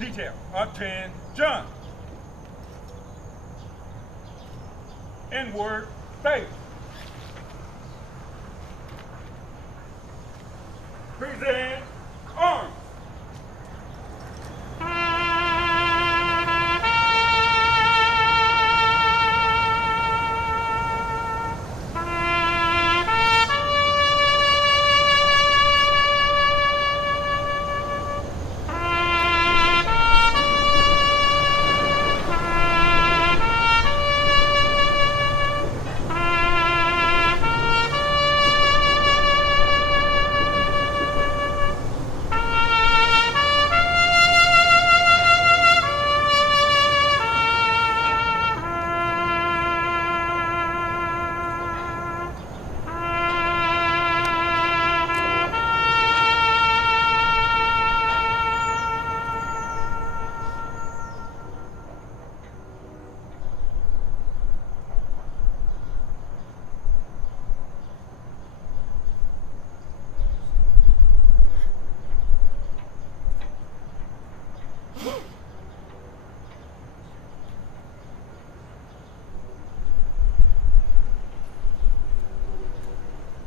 Detail. Attention. Inward face. Present arms.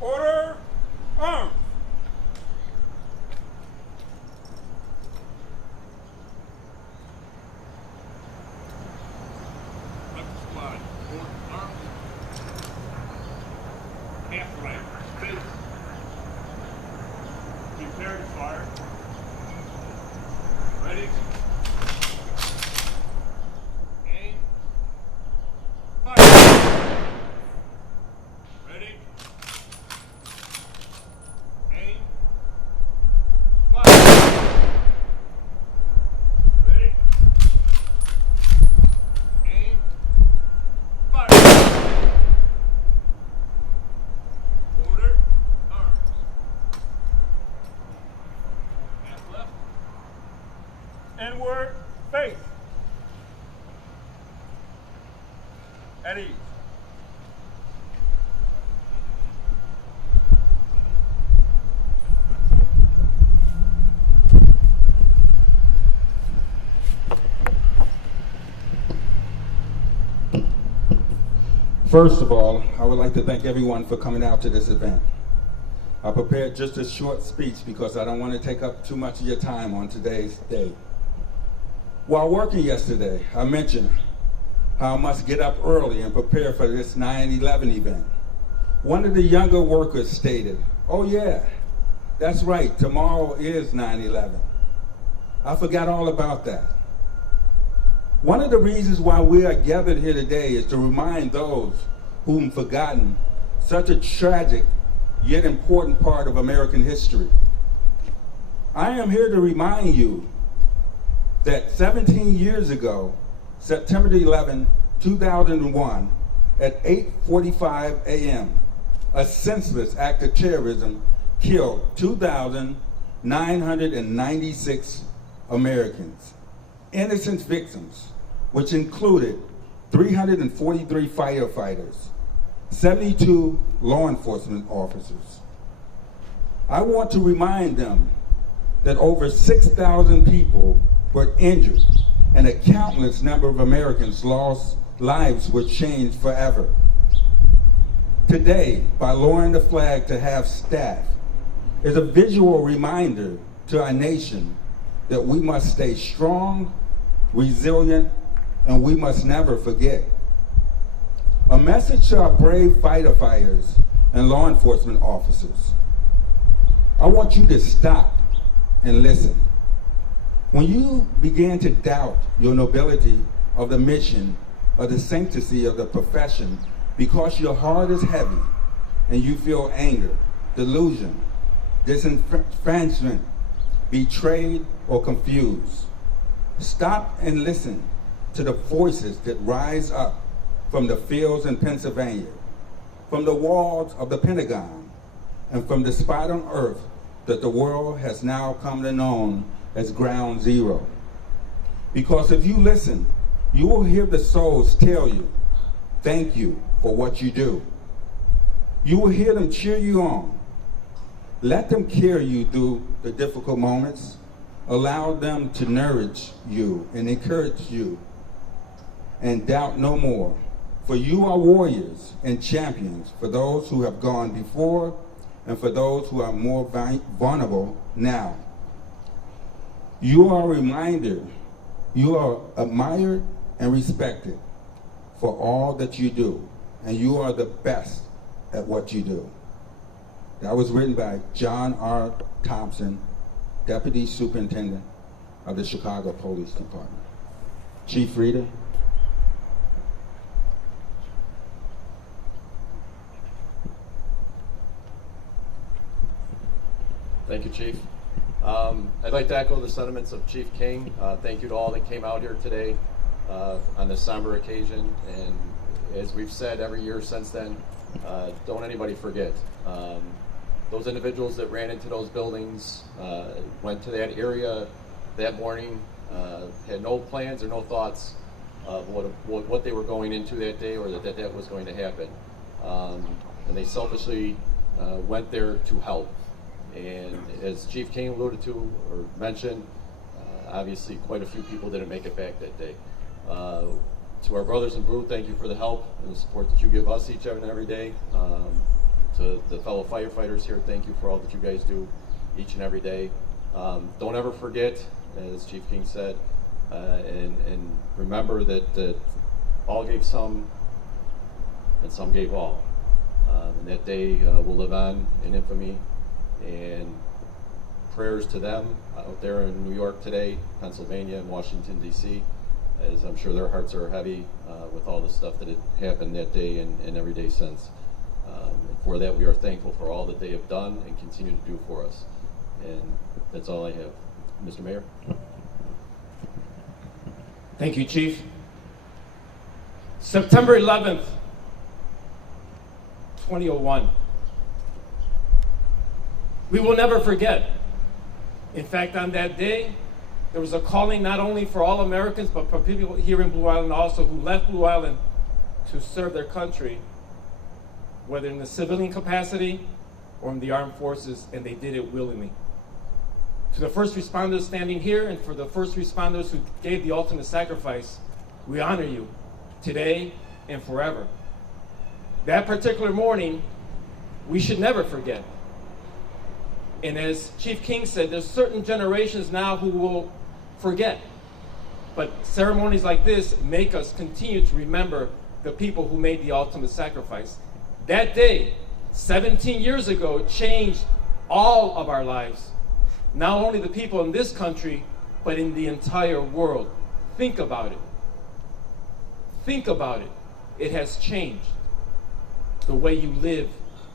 Order, arms. Left squad, order, arms. Half right, space. Prepare to fire. Ready? Aim. Fire. Ready? Aim. Fire. Ready? Aim. Fire. Order. Arms. Half left. Inward face. At ease. First of all, I would like to thank everyone for coming out to this event. I prepared just a short speech because I don't want to take up too much of your time on today's day. While working yesterday, I mentioned how I must get up early and prepare for this 9/11 event. One of the younger workers stated, "Oh yeah, that's right, tomorrow is 9/11. I forgot all about that. One of the reasons why we are gathered here today is to remind those whom forgotten such a tragic yet important part of American history. I am here to remind you that 17 years ago, September 11, 2001, at 8:45 a.m., a senseless act of terrorism killed 2,996 Americans, innocent victims, which included 343 firefighters, 72 law enforcement officers. I want to remind them that over 6,000 people were injured and a countless number of Americans' lives were changed forever. Today, by lowering the flag to half-staff, is a visual reminder to our nation that we must stay strong, resilient, and we must never forget. A message to our brave fighter fighters and law enforcement officers. I want you to stop and listen. When you begin to doubt your nobility of the mission or the sanctity of the profession because your heart is heavy and you feel anger, delusion, disenfranchisement, betrayed, or confused, stop and listen to the voices that rise up from the fields in Pennsylvania, from the walls of the Pentagon, and from the spot on earth that the world has now come to know as Ground Zero. Because if you listen, you will hear the souls tell you, thank you for what you do. You will hear them cheer you on. Let them carry you through the difficult moments. Allow them to nourish you and encourage you. And doubt no more. For you are warriors and champions for those who have gone before and for those who are more vulnerable now. You are a reminder. You are admired and respected for all that you do, and you are the best at what you do. That was written by John R. Thompson, Deputy Superintendent of the Chicago Police Department. Chief Reader. Thank you, Chief. I'd like to echo the sentiments of Chief King. Thank you to all that came out here today on this somber occasion. And as we've said every year since then, don't anybody forget. Those individuals that ran into those buildings, went to that area that morning, had no plans or no thoughts of what they were going into that day or that was going to happen. And they selfishly went there to help. And as Chief King alluded to or mentioned, obviously quite a few people didn't make it back that day. To our brothers in blue, thank you for the help and the support that you give us each and every day. To the fellow firefighters here, thank you for all that you guys do each and every day. Don't ever forget, as Chief King said, and remember that all gave some and some gave all. And that day will live on in infamy. And prayers to them out there in New York today, Pennsylvania, and Washington, D.C., as I'm sure their hearts are heavy with all the stuff that had happened that day and every day since. And for that, we are thankful for all that they have done and continue to do for us. And that's all I have. Mr. Mayor. Thank you, Chief. September 11th, 2001. We will never forget. In fact, on that day, there was a calling not only for all Americans, but for people here in Blue Island also who left Blue Island to serve their country, whether in the civilian capacity or in the armed forces, and they did it willingly. To the first responders standing here and for the first responders who gave the ultimate sacrifice, we honor you today and forever. That particular morning, we should never forget. And as Chief King said, there's certain generations now who will forget. But ceremonies like this make us continue to remember the people who made the ultimate sacrifice. That day, 17 years ago, changed all of our lives. Not only the people in this country, but in the entire world. Think about it. Think about it. It has changed the way you live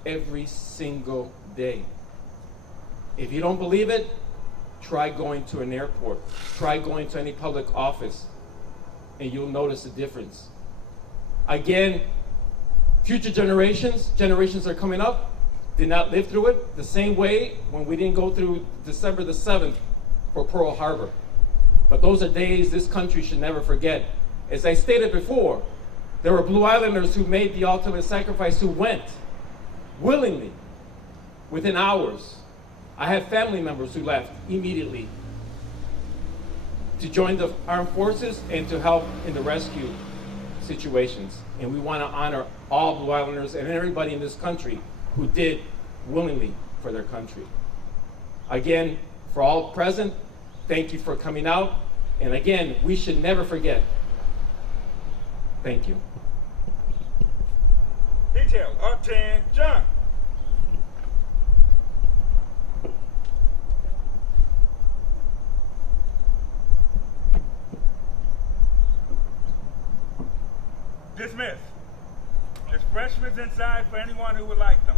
every single day. If you don't believe it, try going to an airport. Try going to any public office, and you'll notice a difference. Again, future generations are coming up, did not live through it the same way when we didn't go through December the 7th for Pearl Harbor. But those are days this country should never forget. As I stated before, there were Blue Islanders who made the ultimate sacrifice, who went willingly within hours. I have family members who left immediately to join the armed forces and to help in the rescue situations. And we want to honor all Blue Islanders and everybody in this country who did willingly for their country. Again, for all present, thank you for coming out. And again, we should never forget. Thank you. Detail, attention. Dismiss. There's freshmen inside for anyone who would like them.